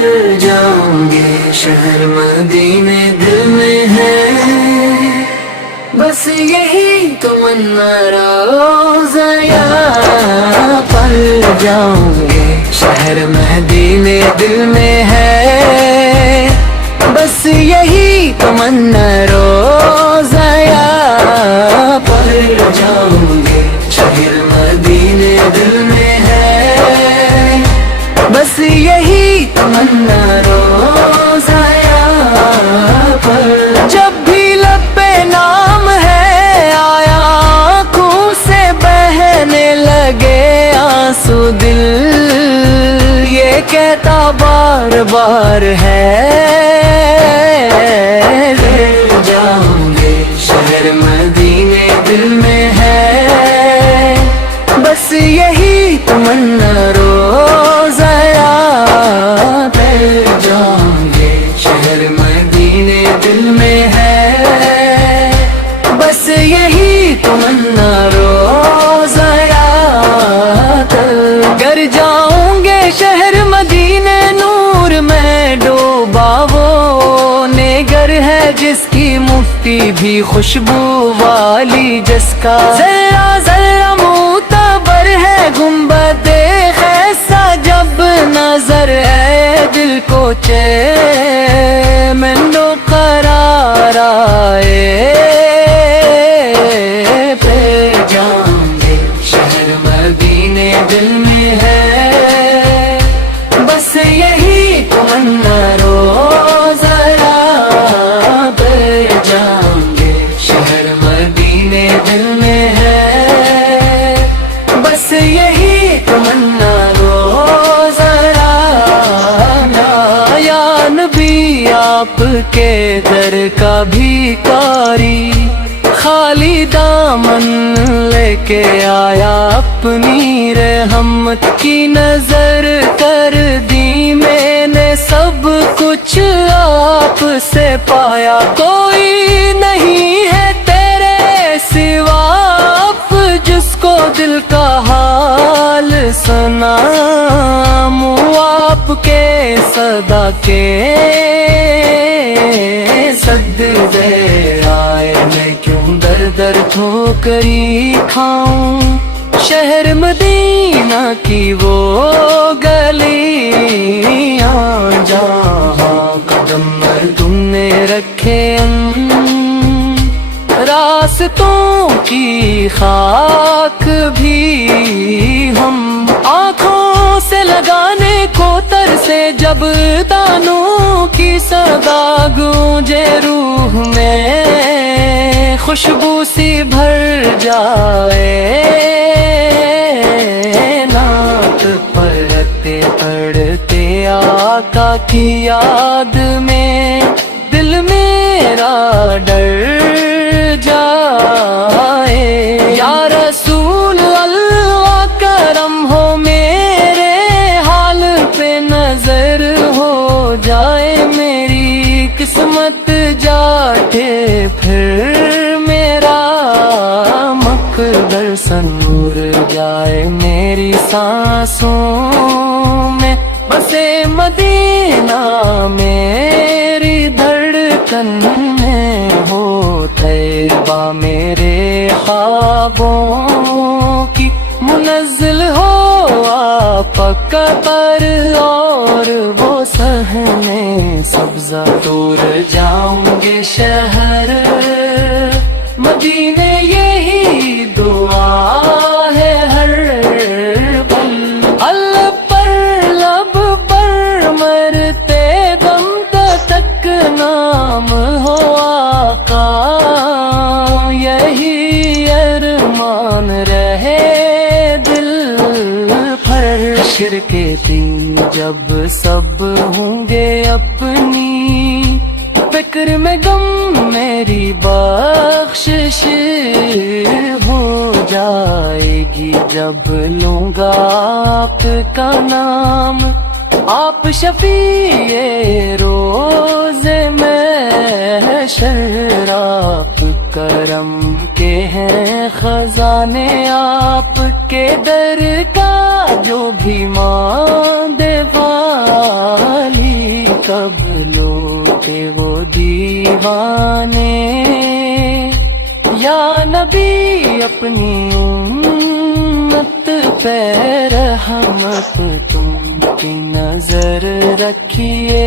جاؤں گے شہر مدینے دل میں ہے، بس یہی تمنا روزہ یا پل جاؤں گے شہر مدینے دل میں ہے، بس یہی تمنا روزہ یا پل جاؤں گے شہر مدینے دل میں ہے، بس یہی تمنا روزہ یا پل۔ جب بھی لب پہ نام ہے آیا آنکھوں سے بہنے لگے آنسو، دل یہ کہتا بار بار ہے جاؤں گے شہر مدینے دل میں ہے، بس یہی تمنا روزہ یا پل جاؤں گے شہر مدینے دل میں ہے، بس یہی تمنا روزہ یا پل۔ گر جاؤں گے شہر مدینے نور میں ڈوبا وہ نگر ہے جس کی مفتی بھی خوشبو والی، جس کا ذرہ ذرہ معتبر ہے گنبد خیسہ، جب نظر ہے دل کو چین و قرار آئے، پہ جاؤں گے شہر مدینے دل میں ہے، بس یہی تمنا روزہ یا پہ جاؤں گے شہر مدینے دل میں ہے، بس یہی تمنا روزہ یا نبی آپ کے در کا بھیکاری، خالی دامن لے کے آیا اپنی رحمت کی نظر کر دی میں نے، سب کچھ آپ سے پایا، کوئی نہیں ہے تیرے سوا آپ جس کو دل کا حال سنام، آپ کے صدا کے صد دے آئے، میں کیوں در در ٹھوکری کھاؤں، شہر مدینہ کی وہ گلیاں جہاں قدم مردم نے رکھے، راستوں کی خاک بھی ہم آنکھوں سے لگانے کو ترسے، جب دانوں کی صدا گونجے روح میں خوشبو سی بھر جائے، نعت پڑھتے پڑھتے آقا کی یاد میں دل میرا ڈر جائے، یا رسول اللہ کرم ہو میرے حال پہ نظر ہو جائے، میری قسمت جاٹے پھر میرا مقدر سنور جائے، میری سانسوں میں بسے مدینہ میری دھڑکن میں ہو طیبہ، میرے خوابوں کی منزل ہو آپ کا پر، اور وہ صحنے سبزہ دور جاؤں گے شہر مدینے، یہی دعا ہے ہر پل، لب پر مرتے دم تک نام ہو آقا، یہی ارمان رہے دل پر، حشر کے دن جب سب ہوں گے اپنی فکر میں غم میری بخشش ہو جائے گی، جب لوں گا آپ کا نام، آپ شفیع روز محشر، آپ کرم کے ہیں خزانے، آپ کے در کا جو بھی ماندے والی کب لوٹے وہ دیوانے، یا نبی اپنی امت پہ رحمت تم کی نظر رکھیے،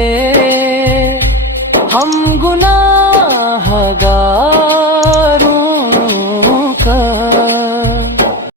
ہم گناہ گار